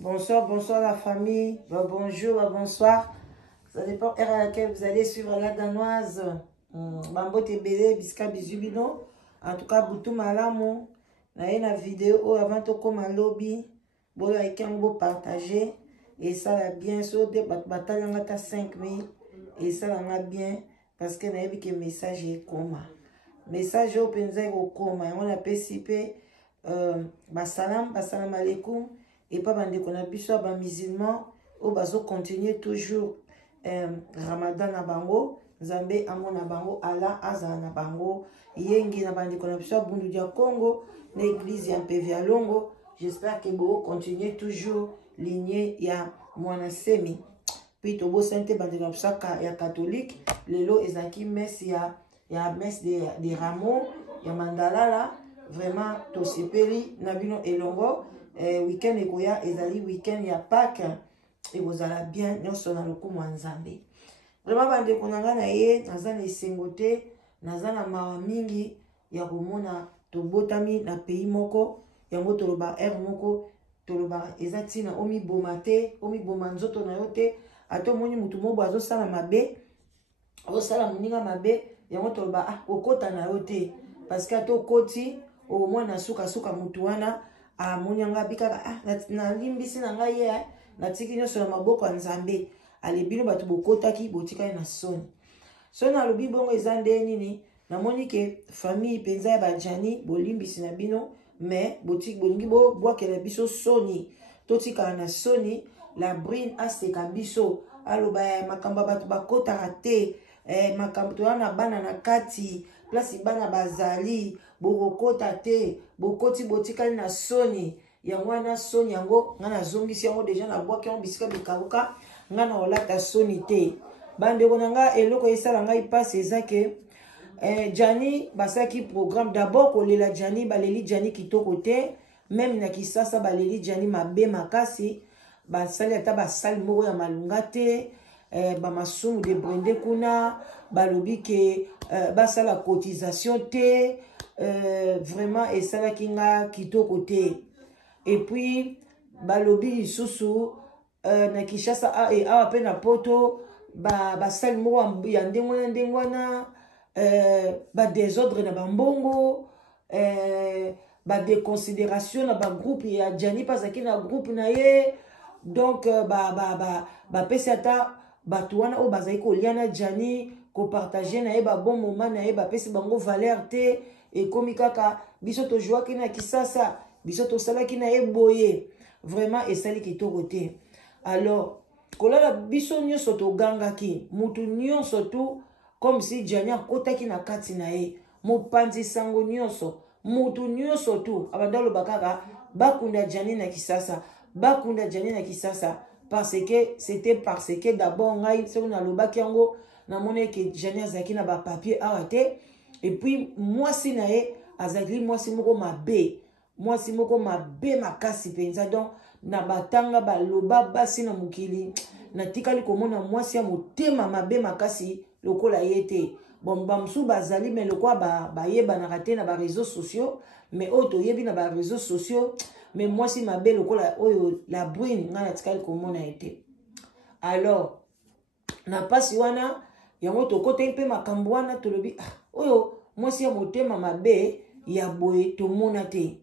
Bonsoir, bonsoir la famille. Bonjour, bonsoir. Ça dépend de l'heure à laquelle vous allez suivre la danoise. Bambo Tebele, Biska Bizubino. En tout cas, Boutou Malamo. Na vidéo avant de commencer lobby. Bon, avec un beau partager. Et ça va bien. Sur des batailles, on a 5000. Et ça va bien. Parce que na que message est coma. Message au penza au coma. On a PCP. Basalam alaikum. Et pas bande qu'on a pu soit musulman au bazo continuer toujours Ramadan na bango Zambé amon na bango Allah aza na bango yengi na bande qu'on a pu soit bundu dia Congo l'église ya PV à Longo. J'espère que vous continuez toujours lignée ya mwana semi puis to bo sente bande qu'on a pu soit ya catholique lelo ezaki messe ya messe de Rameaux ya mandalala vraiment to sepeli nabino elongo. Week-end ekoya ezali week-end ya Pâques et vous allez bien nyonso na lokumu nzambe vraiment bande konanga na ye nazana esengote nazana mawa mingi ya komona tobotami na pays moko yango toloba air moko toloba ezatina omi bomate omi bomanzoto na yote ato moni mutu mobo azosala mabe osala moninga mabe yango toloba okota na yote parce que ato koti au moins na suka mutu wana monyanga bikaka na limbisi na ngai ye na tiki nyonso na maboko ya nzambe alebino bato bokotaki botikali na soni so na lobi bongo eza nde nini namoni ke famille penza ya bajani bolimbisi na bino mais bolingi bobwakela biso soni totikala na soni la brine aseka biso aloba makambo bato bakotaka te makambo toya na bana na kati place bana bazali bokota te bokoti botikali na soni yango wana soni yango ngana zongisi yango deja na bwaki yango bisika bikaruka ngana olata soni te bandeko na nga eloko esala ngai passe eza ke Jani basaki programme d'abord kolela Jani baleli Jani kitoko te même na Kisasa baleli Jani mabe makasi basali ata basali moko ya malunga te bamasumu de brende kuna balobi ke basala cotisation te vraiment esalaki nga kitoko te et puis balobi lisusu na Kinshasa awa pe na poto basali moko ya ndenge wana badésordre na bambongo badeconsidération na bagroupe ya Jani pasaki na groupe na ye donc bapesi ata bato wana oyo bazali kolia na Jani kopartage na ye babon moment na ye bapesi bango valeur te ekomi kaka biso tojoaki na Kisasa biso tosalaki na ye boye vraiment esali kitoko te alors kolala biso nyonso togangaki mutu nyonso tu comme si Jani akotaki na kati na ye mopanzi sango nyonso mutu nyonso tu abandalo bakaka bakunda Jani na Kisasa bakunda Jani na Kisasa parce que c'était parce que d'abord ngai c'est on a le bakiango na mone que Jani azaki na ba papier arrêté et puis moi si nae azaki moi si moko mabe makasi penza donc na batanga baloba basi na mukili na tikali komona moi si motema mabe makasi lokola yete bon bamsu bazali mais lokwa yeba na raté na ba réseaux sociaux mais auto yebi na ba réseaux sociaux mais moi si mabe lokola oyo la brune na tikali komona yete alors na pasi wana yango tokote mpe makambo wana tolobi oyo moi si motema mabe ya boye tomona te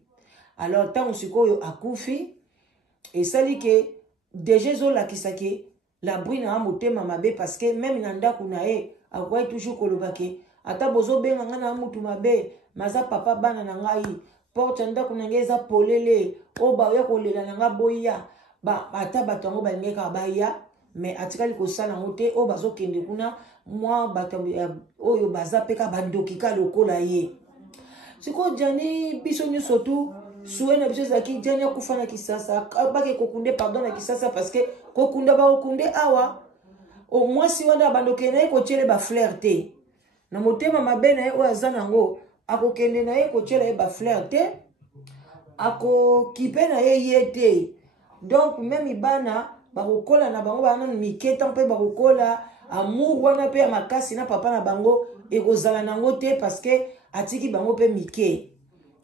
alors tant sikoyo akufi esali ke déjà zolakisa ke la brune a motema mabe parce que même na ndako na ye akwai toujours kolobake ata bozobenga nga na mutu mabe maza papa bana na ngai porte ndako na ngai eza polele o ba ya kolela na nga boya ata bato yango balingeka baya mais atikali kosala ngo te o bazokende kuna mwa bato oyo baza peka bandokika lokola ye siko Jani biso nyonso tu suwe na biso ezalaki Jani akufa na Kisasa bake kokunde pardon na Kisasa parce que kokunda bakokunde awa au moins si wana bandoke na ye kotiele ba fleur te na motema mabe na ye oyo aza nango akokende na ye kotiela ye ba fleur te akokipe na ye te donc même ibana bakokola na bango bana miketa mpe bakokola amour wana pe ya makasi na papa na bango ekozala nango te parce que atiki bango pe mike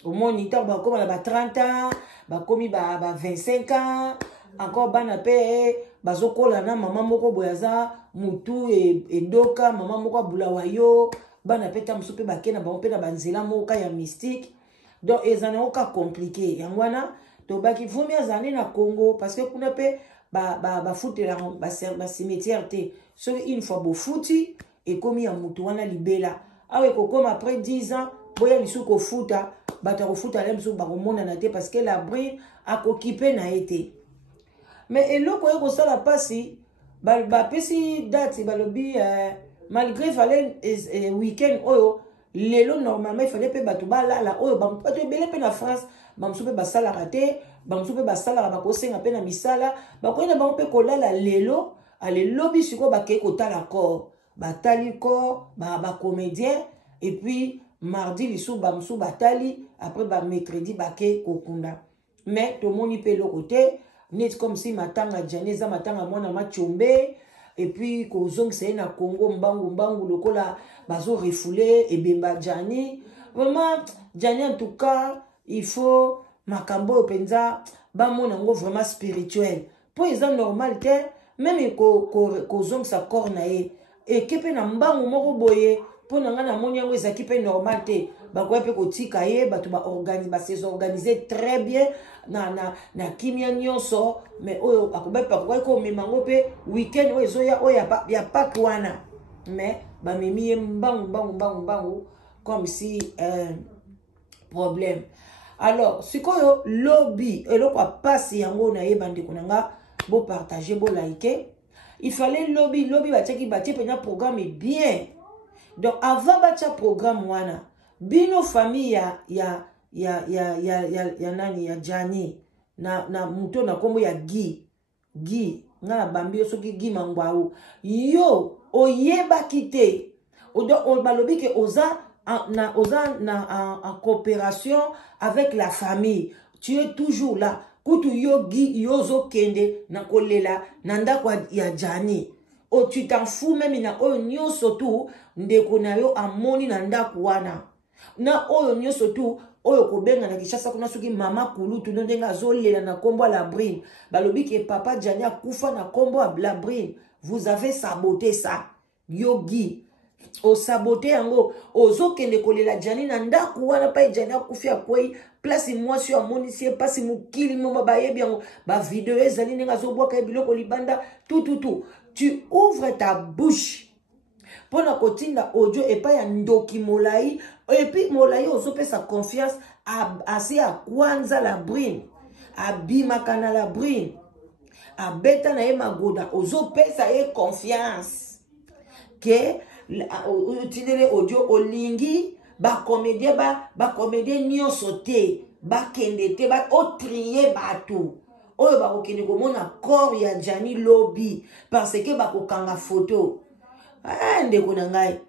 omoni ntango bakoma na ba 30 ans bakomi ba 25 ans encore bana pe bazokola na mama moko boyaza mutu edoka mama moko bulawa yo bana pe ta musu pe bakena ba pe na banzela moka ya mystique donc ezana oka compliqué yangwana to baki vumi azane na Congo parce que kuna pe ba futela ba cimetière te so une fois bo futi et komi ya mutu wana libela awe kokoma après 10 ans boya lisuko futa bata ko futa le musu ba komona na te parce que la brine a occupé na été mais eloko eko sala pasi ba pesi date balobi malgré fallait week-end oyo lelo normalement il fallait pe batu balala oyo batu ebele pe na France bamsu pe basala raté bamsu pe basala ba ko senga pe na misala ba ko ina ba pe kolala lelo ale lobi siko ba ke kotala corps batali corps ba comédien et puis mardi lisu bamsu batali après ba mercredi ba ke kokunda mais to moni pe le côté net comme si matanga janeza matanga mwana machombe et puis kozong c'est na Congo mbangu lokola bazo refoulé et bemba jani vraiment jani en tout cas il faut makambo penza ba mona ngo vraiment spirituel pour ils ont normal te même kozong sa corps na et kepe na mbangu moko boye pour nga na moni ngo ezaki pe normal te ba ko pe ko tika ye ba to ba organiser ba se organiser très bien na kimia nyonso mais oyo akoba pa ko memango pe weekend oyo zoya oya ya pas wana mais ba memi mbangu comme si problème alors sikoyo lobby eloko apasi yango na ye bande kunanga bo partager bo liker il fallait lobby batiaki batie pena programme bien donc avant batia programme wana bino famille ya nani ya Jani na muto na kombo ya Guy nga bambi soki Guy Mangwao yo oyeba kite o balobi ke oza en coopération avec la famille tu es toujours là kutu yo Guy yozo kende na kolela na ndako ya Jani o tu t'en fous même na oyo nyonso tu ndeko na yo amoni na ndako wana na oyo nyonso tu oyo kobenga na Kishasa kuna soki mama kulutu ndenga azolela na kombo la brine balobi ke papa Jani akufa na kombo la brine vous avez saboté ça yogi o saboté yango ozokende kolela Jani na ndako wana pa Jani akufi akwei place mwasi amonisie pasi mukili moma bayebi yango ba video ezali ndenga azobwaka biloko libanda tout tu ouvres ta bouche pour na kotinda audio et pas ya ndoki molai et puis molai ozope sa confiance assez à kwanza la brine abimaka na la brine abeta na ye magoda ozope sa ye confiance que utindele audio olingi ba comédien nyonso te ba kende te ba otrier batu oyo ba kokende komona corps ya Jani lobby parce que ba kokanga photo ndeko na ngai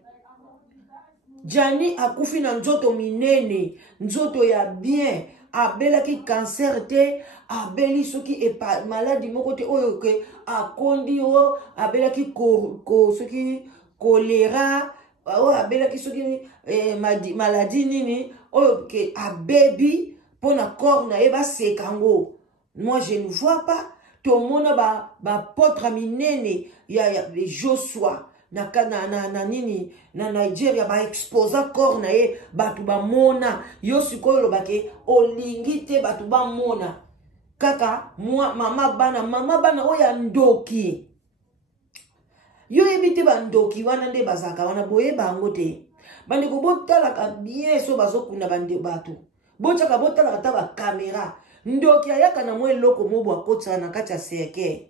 Jani akufi na nzoto minene nzoto ya bien abelaki cancer te abeli soki maladie moko te oyo ke akondi o abelaki soki choléra o abelaki soki maladie nini oyo ke abebi pona corps na eba sekango moi je ne vois pas to mona ba potre minene ya Joshua na nini na Nigeria ba exposa corps na ye batu ba mona yo sikoyo lobake olingi te batu ba mona kaka mama bana oya ndoki yo ebite ba ndoki wana nde bazaka wana boye bango te bande ko botala ka bien so bazokuna bande batu bochaka botala ka ba camera ndoki ayaka na mwe loko mobo akotsa na kati ya seke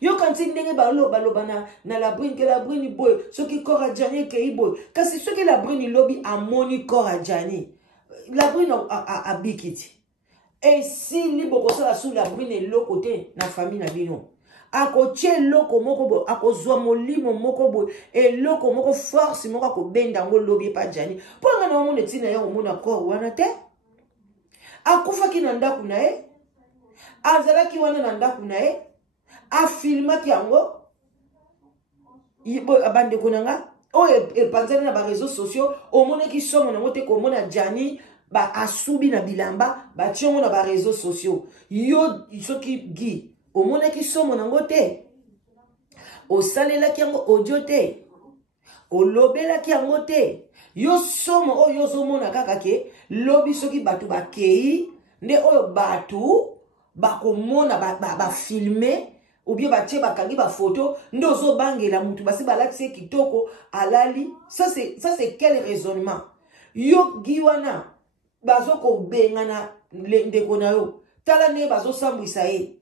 yo kanti ndenge baloba na la brine ke la brine boy soki kora Jani ke iboy kasi soki la brine lobi amoni kora Jani la brine a bikiti et si libo ko sala sous la brine lo côté na famille na bino akoche loko moko bo akozwa molimo moko bo et loko moko force moko ko benda ngo lobi pa Jani ponga na mona tina yo mona kor wana te akufa ki na ndaku na e azalaki wana na ndaku na e afilmaki yango abande konanga oyo epanzani na ba réseaux sociaux omonaki somo nango te komona Jani ba asubi na bilamba bationgo na ba réseaux sociaux yo soki Guy omonaki somo nango te, osalelaki yango audio te, olobelaki yango te. Yo somo oyo ozomona kaka ke lobi soki batu bakei nde oyo batu bakomona ba filmer ou bien batie bakangi ba photo nde ozobangela mutu basi balakisi kitoko alali. Ça c'est quel raisonnement? Yo giwana bazoko bengana ndeko na yo tala ne bazo sambwisa ye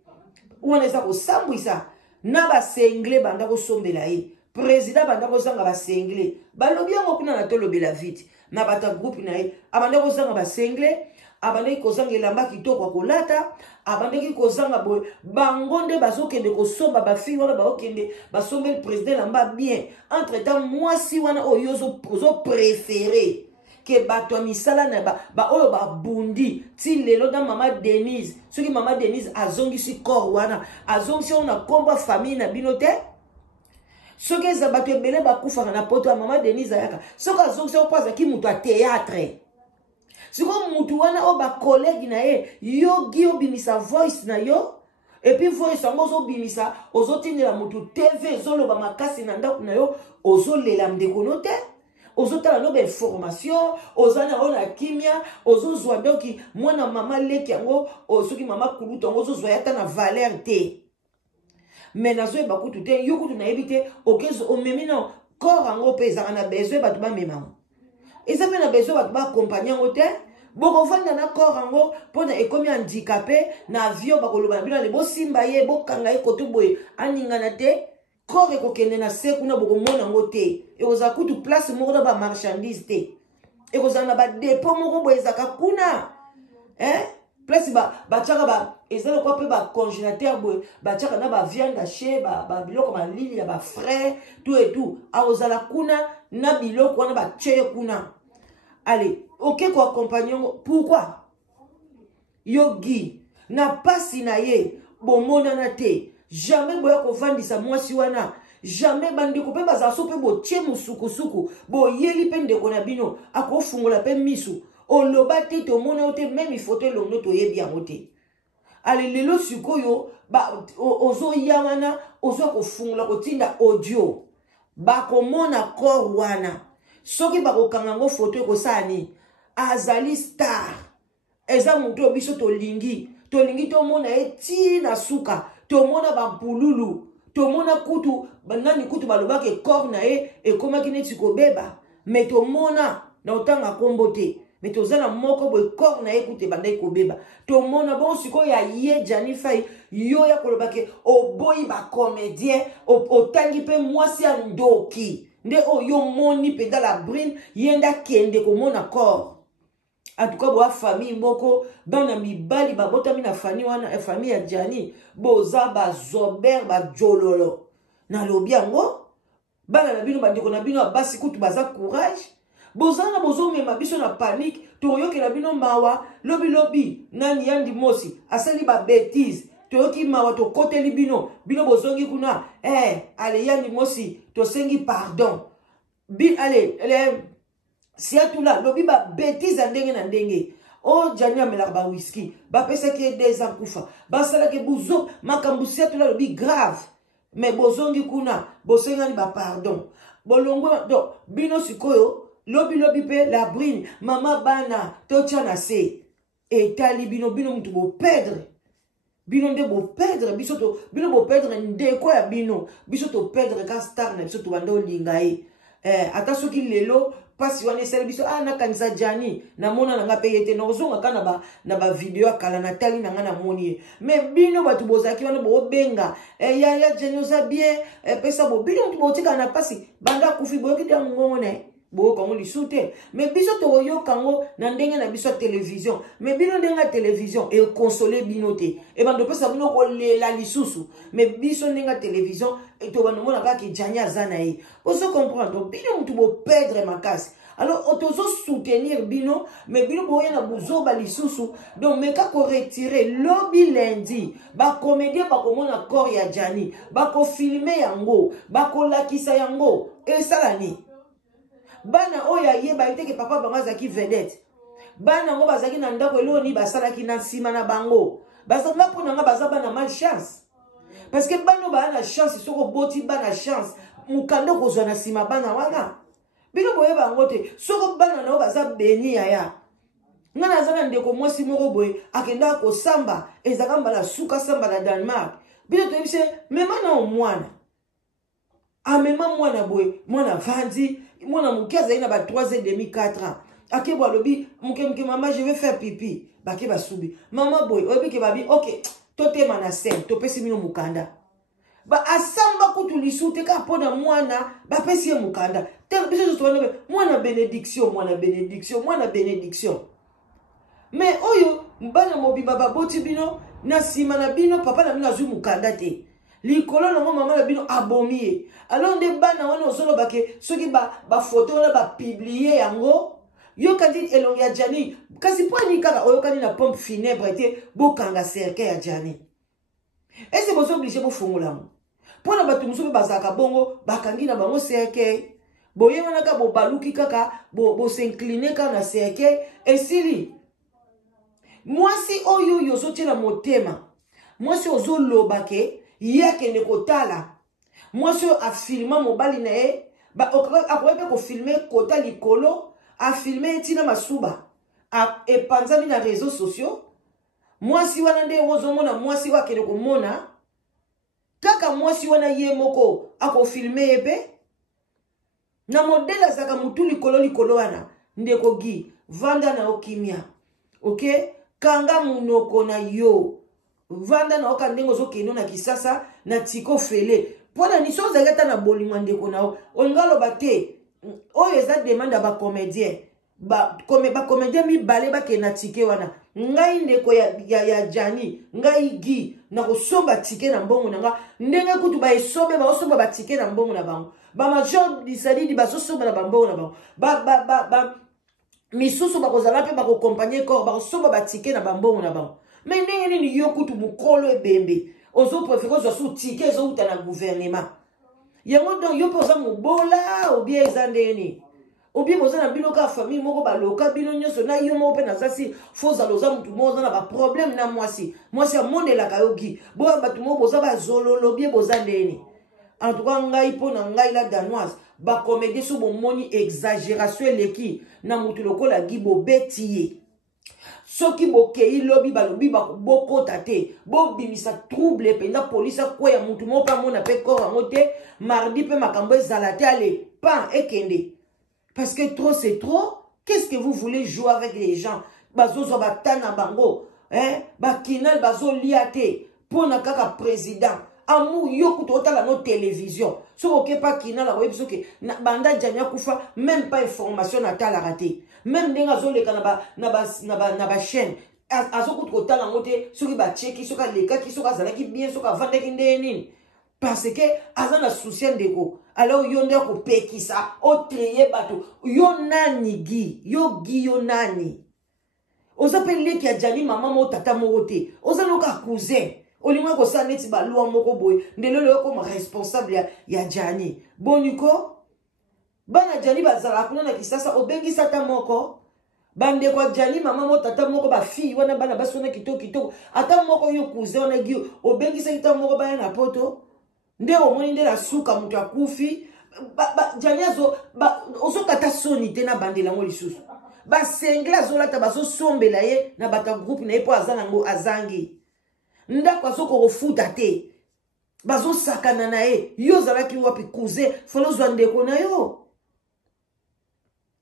wana eza ko sambwisa na ba sengle banda ko sombela ye président banda ko zanga ba sengle balobi yango kuna na tolobela vite na bata groupe na ye abanda ko zanga ba sengle abandeki kozanga elamba kitoko kolata abandeki kozanga boye bango nde bazokende kosomba bafille wana baokende basombeli président elamba bien. Entre temps mwasi wana oyo ozo préféré ke bato misala na ba oyo babundi ti lelo na mama Denise soki mama Denise azongisi corps wana azongisi ona komba famille na bino te. Soki eza bato ebele bakufaka na poto ya mama Denise ayaka soki azongisi opaza ki mutu a théâtre siko mutu wana o ba collègue na ye yo gi obimisa voice na yo et puis voice yango ozobimisa ozotindela mutu TV ezoloba makasi na ndako na yo ozolela ndeko no te ozotala no belle formation ozana ona kimia ozozwa doki mwana mama leki yango soki mama kuluto yango ozozwa yata na valeur te. Mais nazo eba kutu te yo kutu na ebite okezo omemi na corps yango pe ezaka na besoin batu ba mema eza pe na besoin batu ba accompagner yango te. Boko vanda na corps yango pona ekomi handicapé na avion bakoloba na bino le bo simba ye bo kanga ye koto boye aningana te corps ekokende na se kuna boko mona yango te ekoza kutu place moko na ba marchandise te ekoza na ba dépôt moko boye ezaka kuna place batiaka ba ezala kwa pe ba congélateur boye batiaka na ba viande hachée ba biloko malili ya ba frais tout et tout aozala kuna na biloko wana batie kuna. Allez, ok ko accompagner pourquoi yogi na pasi na ye bomona na te jamais boya ko vandisa mwasi wana jamais bandeko pe bazaso pe bo tie musukusuku bo yeli pe ndeko na bino akofungola pe misu oloba te to mona ote même photo longo to yebi yango te. Allez lelo sikoyo ba ozo yamana ozo kofungola kotinda audio ba komona corps wana soki bakokanga ngo photo ekosani azali star eza mutu biso tolingi tomona eti na suka tomona bampululu tomona kutu nani kutu balobaka corps na ye ekomaki neti kobeba me tomona na otanga kombo te me tozala moko boye corps na ye kutu ebandaki kobeba tomona bon sikoyo ya ye Jani Fay yo ya kolobake oboyi bacomédien otangi mpe mwasi ya ndoki nde oyo moni pe dans la brine yenda kende komona corps. En tout cas boa famille moko bana mibali babotami na famille wana famille ya Jani boza ba zober ba jololo na lobi yango bana na bino bandeko na bino basi kutu baza courage bozana bozomema biso na panique toyokela bino mawa lobi nani yandi mosi asali ba bêtise toyoki mawa tokoteli bino bozongi kuna ale yandi mosi tosengi pardon allez si atula lobi ba bêtise ndenge na ndenge o Jani amelaka ba whisky bapesaki des ans kufa basalaki buzo makambo si atula lobi grave mais bozongi kuna bosengani ba pardon bolongo donc bino sikoyo lobi pe la brine mama bana totia se etali bino mutu bo perdre bino nde bo perdre biso to bino bo perdre ndeko ya bino biso to perdre ka star na biso to banda olinga ye ata soki lelo pasi wana esali biso nakanisa Jani namona nanga pe yete nozonga ka na ba video akala natali nanga na moni ye mais bino batu bozaki wana bobenga ya Jani oza bien pesa bo bino mutu botika na pasi banda kufi boyoki te ngone bo kango lisute mais biso to yo kango na ndenge na biso télévision mais bino ndenga télévision e consoler bino te e bando pesa bino ko lela lisusu mais biso ndenga télévision e to bando mona ka ki Jani azana ye oso comprendre bino mutu bo perdre makasi alors otozo soutenir bino mais bino boya na buzoba lisusu donc meka ko retirer lobi lundi ba comédien ba komona corps ya Jani ba ko filmer yango ba ko lakisa yango e salani bana oya yeba ite ke papa bango azaki vedette bana ngo bazaki na ndako eloni basalaki na nsima na bango bazanga pona nga baza bana malchance Parce que bano ba na chance soko boti ba na chance mukanda kozwa na sima bana wana. Bino boye bango te soko bana na baza beni ya. Ngana zana ndeko mwasi moko boye akenda ko samba ezaka mbala suka samba na Denmark. Bino to yebise mema na omwana. Amema mwana boye mwana vandi mwana mukaza ina ba 3 et demi 4 ans. Ake bo lobi muke maman je vais faire pipi. Bake basubi. Maman boy obi ke babi OK tote manasem to pesi mino mukanda. Ba asamba kutu lisute ka pona mwana ba pesi ye mukanda. Tel biso to mwana bénédiction mwana bénédiction mwana bénédiction. Mais oyo mbana mobimba baboti bino na sima na bino papa na bino azu mukanda te. Likolo na maman na bino abomiye. Alors nde bana wana osolo bake soki ba photo na ba publier yango yo kandi elongi ya Jani kasi po ni kaka oyo kandi na pompe funèbre te bokanga cercueil ya Jani. Est-ce que vous obligé bo fungola mo? Po na batu muso bazaka bongo bakangi na bango cercueil. Boye wana ka bo baluki kaka bo s'incliner ka na cercueil esili. Mwasi oyo yo sotie na motema. Mwasi ozo lobake yake ne kotala. Mwasi a filma mobali na e ba akoyepe ko filmer kota likolo a filmer tina masuba a epanzami na réseaux sociaux. Mwasi wana nde wozomona mwasi wake ne komona kaka mwasi wana ye moko ako filmer ebe na modela zaka mutu likolo wana ndeko gi vanda na okimia. OK kanga munoko na yo vanda na oka ndengo zo keno na kisasa na tiko fele pona ni so zagata na bolingo ndeko nao ongalo bate oyo eza demande ba comédien ba comédien mi bale ba ke na tike wana ngai ndeko ya Jani ngai gi na kosomba tike na mbongo nanga ndenge kutu ba esombe ba osomba ba tike na mbongo na bango ba major disadidi ba sosomba na mbongo na bango ba misusu ba kozala pe ba ko accompagner corps ba kosomba ba tike na mbongo na bango. Mais ndenge nini yo kutu mukolo ebembe ozo préférer zo sou tike zo uta na gouvernement yango donc yo poza mubola ou bien ezandeni ou bien boza na bino ka famille moko ba loka bino nyoso na yo moko pe na sasi foza loza mutu moza na ba problème na mwasi amondela ka yogi bo batu moko boza ba zololo bien boza ndeni. En tout cas ngai pona ngai la danoise ba comédie so bo moni exagération eleki na mutu lokola gibo betiye. Soki bokei lobi balobi boko tate bo bimisa trouble penda police kwa ya mutu mo pa mona pe corps ngote mardi pe makambo ezalate ale pan ekende parce que trop c'est trop. Qu'est-ce que vous voulez jouer avec les gens bazo zo batana bango ba kinal bazo liate pona kaka président amu yoku to tala no télévision so oké pas kinala web so ke banda janya kufa même pas information na tala raté. Même denga zo leka na ba chaîne azoku kotala ngote soki ba cheki soka leka ki soka zalaki bien soka vandeki ndeni parce que azana souci ndeko alors yo nde ko pekisa o trier bato yo nani gi yo nani ozapele ki ajali mama mo tata mo te ozaloka cousin olimwa ko sa neti ba loi moko boy ndelelo ko responsable ya Jani boniko bana Jani bazala kuna na kisasa obengi sata moko bande kwa Jani mama mo tata moko ba fille wana bana basona kitoko ata moko yo cousin ona gi obengi sata moko ba na poto nde omoni nde la suka mutu akufi Jani azo ozo kata soni te na bandela ngo lisusu ba sengla zola ta bazo sombela ye na bata groupe na ye po azana ngo azangi ndako azoko kofuta te bazo sakana na ye yo zalaki wapi cousin folo zwa ndeko na yo.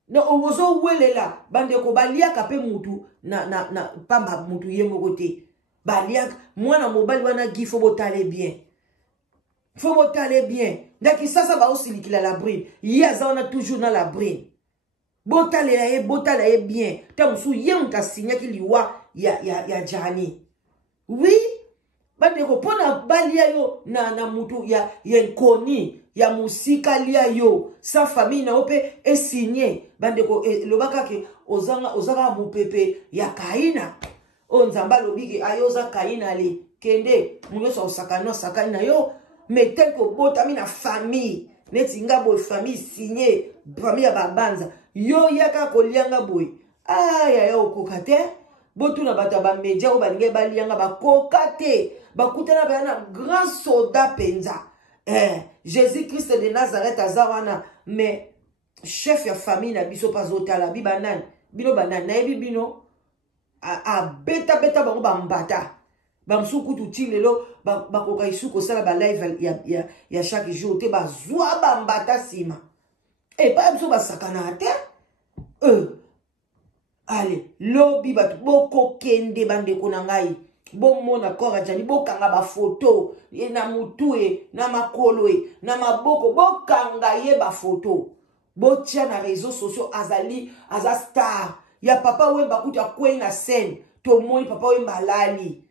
No ozo welela bandeko baliaka pe mutu na pamba mutu ye moko te baliaka mwana mobali wana gi fo botale bien ndaki sasa ba osilikila la brine yaza wana toujours na la brine botala ye bien ta musu ye muta signa ki liwa ya Jani. Oui bandeko pona balia yo na mutu ya nkoni ya musika lia yo sa famille na ope e signé bandeko lobaka ke ozanga mupepe ya Kaina o nzamba lobiki ayoza Kaina le kende munyoso sakana yo mais tel que botami na famille neti ngabo famille signé famille ya babanza yo yaka kolianga boy aya ya okokate botu na bata ba media o balinge balianga ba kokate bakutana bayana grand soldat penza. Jésus-Christ de Nazareth azawana, mais chef ya famille na biso pas otala bi banane bino banane na yebi bino a beta bango bambata bamsuku tuti lelo bakoka isuko sala ba live ya chaque jour te bazwa bambata sima et pas biso basakana te allez lobi batu boko kende bande kona ngai bomona kora jani bokanga ba photo ye na mutu na makolo na maboko bokanga ye ba photo botia na réseaux sociaux azali aza star ya papa wemba kuta kwe na scène to moni papa wemba lali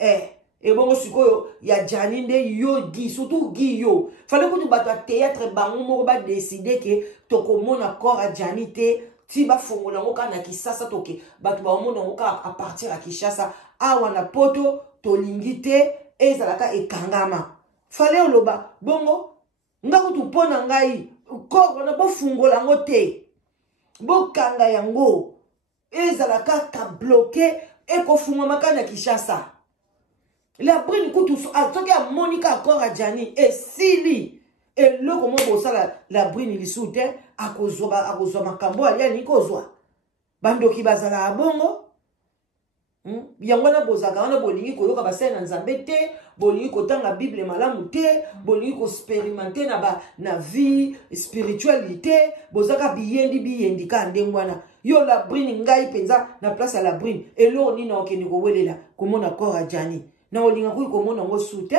et bon sikoyo ya jani nde yo gi surtout gi yo fallait que tu bato théâtre bango moko ba décider que to komona kora jani te ti ba fongola ngoka na kisasa toke bato ba mona ngoka à partir à Kinshasa awa na poto to lingite ezalaka ekangama fallait oloba bongo ngako tu pona ngai ko na bo fungola ngote bo kanga yango ezalaka ka bloqué e ko funga makana Kinshasa la brine kutu atoki a Monica akora jani e sili e loko mo bosala la brine lisute akozwa makambo alia ni kozwa bandoki bazala abongo yango na bozaka wana bolingi koyoka basene na nzambe te bolingi kotanga bible malamu te bolingi koexperimenter na vie spiritualité bozaka biyendi ka ndenge wana yo la brine ngai penza na place ya la brine elo ni na okende kowelela komona kora jani na olinga kuyi komona ngo sute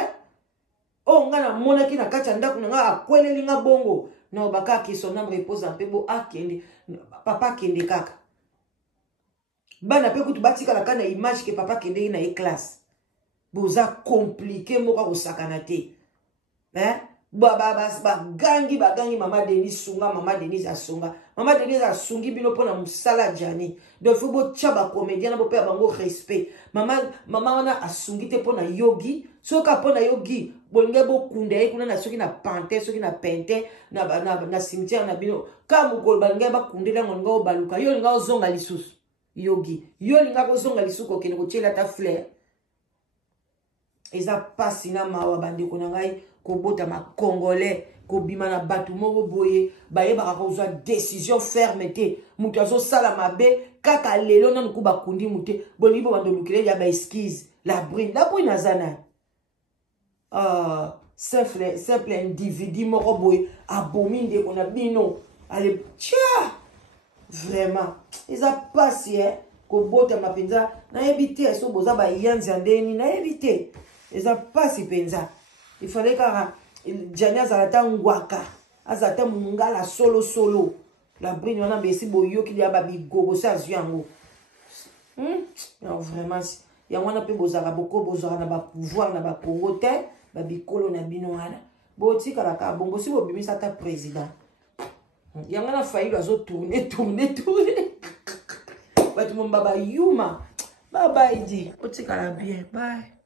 o nga na monaki na kati ya ndako na nga akweleli nga bongo na obaka ki son âme repose en paix bo akende papa kende kaka bana pe kutu batika la kana image ke papa kende na e classe boza compliqué moko ko sakana te bagangi mama Denis sunga mama Denis asungi bino pona musala jani donc faut bo tchaba comédien na bo pe bango respect mama wana asungi te pona yogi soka pona yogi bolinga bo kunde kuna na soki na pante soki na pente na cimetière na bino kamu ko balinga ba kunde na ngonga o baluka yo linga ozonga lisusu yogi yo linga kozonga lisusu ko kene ko tiela ta fleur eza pasi na mawa bandeko na ngai kobota ma congolais kobima na batu moko boye bayebaka kozwa décision ferme te mutu azosala mabe kaka lelo nanu kuba kundi mute bolingi bo bandolukile ya ba esquisse la brine azana simple individu moko boye abomi ndeko na bino ale tia vraiment eza pasi kobota mapenza na ebite so boza ba yanzi andeni na ebite eza pasi penza il fallait kara jani azalata ngwaka azalata mungala solo la brine wana besi boyoki ya ba bigogo sa yango non vraiment ya wana pe bozaka boko bozaka na ba pouvoir na ba Congo te ba bikolo na bino wana botika la ka bongo si bobimisa ta président ya wana failli azo tourner batu mbaba yuma bye bye idi otika la bien bye.